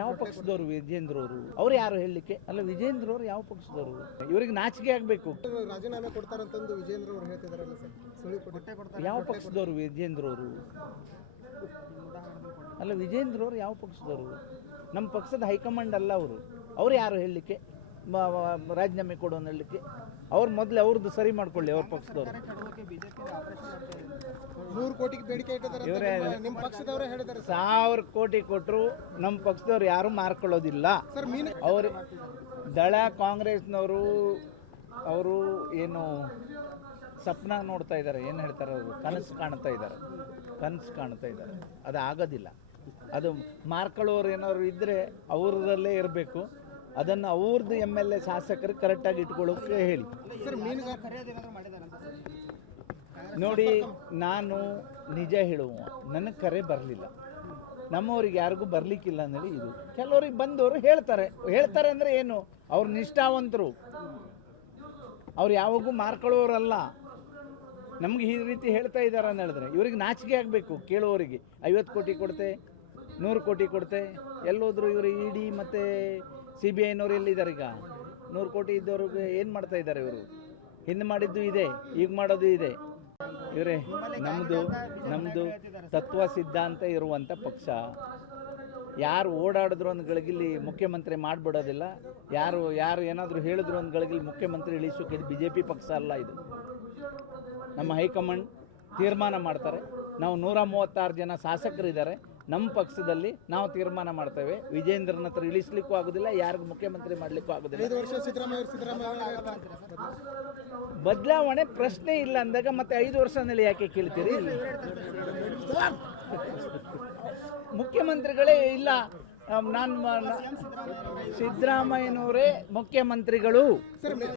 ಯಾವ ಪಕ್ಷದವರು ವಿಜೇಂದ್ರ ಅವರು? ಅವ್ರು ಯಾರು ಹೇಳಲಿಕ್ಕೆ? ಅಲ್ಲ, ವಿಜೇಂದ್ರ ಅವರು ಯಾವ ಪಕ್ಷದವರು? ಇವರಿಗೆ ನಾಚಿಕೆ ಆಗಬೇಕು. ರಾಜೀನಾಮೆ ಕೊಡ್ತಾರಂತಂದು ವಿಜೇಂದ್ರ ಅವರು ಹೇಳ್ತಿದಾರಲ್ಲ ಸರ್, ಸುಳಿ ಕೊಡ್ತಾರೆ. ಯಾವ ಪಕ್ಷದವರು ವಿಜೇಂದ್ರ ಅವರು? ಅಲ್ಲ, ವಿಜೇಂದ್ರ ಅವರು ಯಾವ ಪಕ್ಷದವರು? ನಮ್ಮ ಪಕ್ಷದ ಹೈಕಮಾಂಡ್ ಅಲ್ಲ ಅವರು. ಅವ್ರು ಯಾರು ಹೇಳಲಿಕ್ಕೆ ರಾಜೀನಾಮೆ ಕೊಡೋನು ಹೇಳಲಿಕ್ಕೆ? ಅವ್ರು ಮೊದಲು ಅವ್ರದ್ದು ಸರಿ ಮಾಡ್ಕೊಳ್ಳಿ. ಅವ್ರ ಪಕ್ಷದವರು 100 ಕೋಟಿಗೆ ಬೇಡಿಕೆ ಇಟ್ಟಿದ್ದಾರೆ ನಿಮ್ಮ ಪಕ್ಷದವರೇ ಹೇಳಿದ್ದಾರೆ. 1000 ಕೋಟಿ ಕೊಟ್ಟರು ನಮ್ಮ ಪಕ್ಷದವ್ರು ಯಾರು ಮಾರ್ಕೊಳ್ಳೋದಿಲ್ಲ. ಅವರು ದಳ ಕಾಂಗ್ರೆಸ್ನವರು ಅವರು ಏನು ಸಪ್ನ ನೋಡ್ತಾ ಇದ್ದಾರೆ, ಏನು ಹೇಳ್ತಾರೆ ಅವರು, ಕನಸು ಕಾಣ್ತಾ ಇದ್ದಾರೆ. ಅದು ಆಗೋದಿಲ್ಲ. ಅದು ಮಾರ್ಕೊಳ್ಳೋರು ಏನಾದ್ರು ಇದ್ದರೆ ಅವ್ರದಲ್ಲೇ ಇರಬೇಕು. ಅದನ್ನು ಅವ್ರದ್ದು MLA ಶಾಸಕರು ಕರೆಕ್ಟಾಗಿ ಇಟ್ಕೊಳ್ಳೋಕೆ ಹೇಳಿ. ನೋಡಿ, ನಾನು ನಿಜ ಹೇಳುವ, ನನಗೆ ಕರೆ ಬರಲಿಲ್ಲ. ನಮ್ಮವ್ರಿಗೆ ಯಾರಿಗೂ ಬರಲಿಕ್ಕಿಲ್ಲ ಅಂದೇಳಿ ಇದು. ಕೆಲವ್ರಿಗೆ ಬಂದವರು ಹೇಳ್ತಾರೆ ಅಂದರೆ ಏನು, ಅವ್ರು ನಿಷ್ಠಾವಂತರು, ಅವ್ರು ಯಾವಾಗೂ ಮಾರ್ಕೊಳ್ಳೋರಲ್ಲ. ನಮ್ಗೆ ಈ ರೀತಿ ಹೇಳ್ತಾ ಇದ್ದಾರೆ ಅಂತ ಹೇಳಿದ್ರೆ ಇವ್ರಿಗೆ ನಾಚಿಕೆ ಆಗಬೇಕು. ಕೇಳುವವರಿಗೆ 50 ಕೋಟಿ ಕೊಡ್ತೆ, 100 ಕೋಟಿ ಕೊಡ್ತೆ, ಎಲ್ಲೋದ್ರು ಇವರು ED ಮತ್ತು CBIನವ್ರು ಎಲ್ಲಿದ್ದಾರೆ? ಈಗ 100 ಕೋಟಿ ಇದ್ದವ್ರಿಗೆ ಏನು ಮಾಡ್ತಾ ಇದ್ದಾರೆ ಇವರು? ಹಿಂದೆ ಮಾಡಿದ್ದು ಇದೆ, ಈಗ ಮಾಡೋದು ಇದೆ. ಇವರೇ ನಮ್ಮದು ತತ್ವ ಸಿದ್ಧಾಂತ ಇರುವಂಥ ಪಕ್ಷ. ಯಾರು ಓಡಾಡಿದ್ರು ಒಂದು ಗಳಿಗಿಲ್ಲಿ ಮುಖ್ಯಮಂತ್ರಿ ಮಾಡಿಬಿಡೋದಿಲ್ಲ. ಯಾರು ಏನಾದರೂ ಹೇಳಿದ್ರು ಒಂದು ಗಳಿಗಿಲ್ಲಿ ಮುಖ್ಯಮಂತ್ರಿ ಇಳಿಸೋಕೆ ಇದು BJP ಪಕ್ಷ ಅಲ್ಲ. ಇದು ನಮ್ಮ ಹೈಕಮಾಂಡ್ ತೀರ್ಮಾನ ಮಾಡ್ತಾರೆ. ನಾವು 136 ಜನ ಶಾಸಕರಿದ್ದಾರೆ ನಮ್ಮ ಪಕ್ಷದಲ್ಲಿ, ನಾವು ತೀರ್ಮಾನ ಮಾಡ್ತೇವೆ. ವಿಜೇಂದ್ರನ ಹತ್ರ ಇಳಿಸ್ಲಿಕ್ಕೂ ಆಗೋದಿಲ್ಲ, ಯಾರಿಗೂ ಮುಖ್ಯಮಂತ್ರಿ ಮಾಡಲಿಕ್ಕೂ ಆಗೋದಿಲ್ಲ. ಬದಲಾವಣೆ ಪ್ರಶ್ನೆ ಇಲ್ಲ ಅಂದಾಗ ಮತ್ತೆ 5 ವರ್ಷದಲ್ಲಿ ಯಾಕೆ ಕೇಳ್ತೀರಿ? ಮುಖ್ಯಮಂತ್ರಿಗಳೇ ಇಲ್ಲ. ನಾನು ಸಿದ್ದರಾಮಯ್ಯನವರೇ ಮುಖ್ಯಮಂತ್ರಿಗಳು.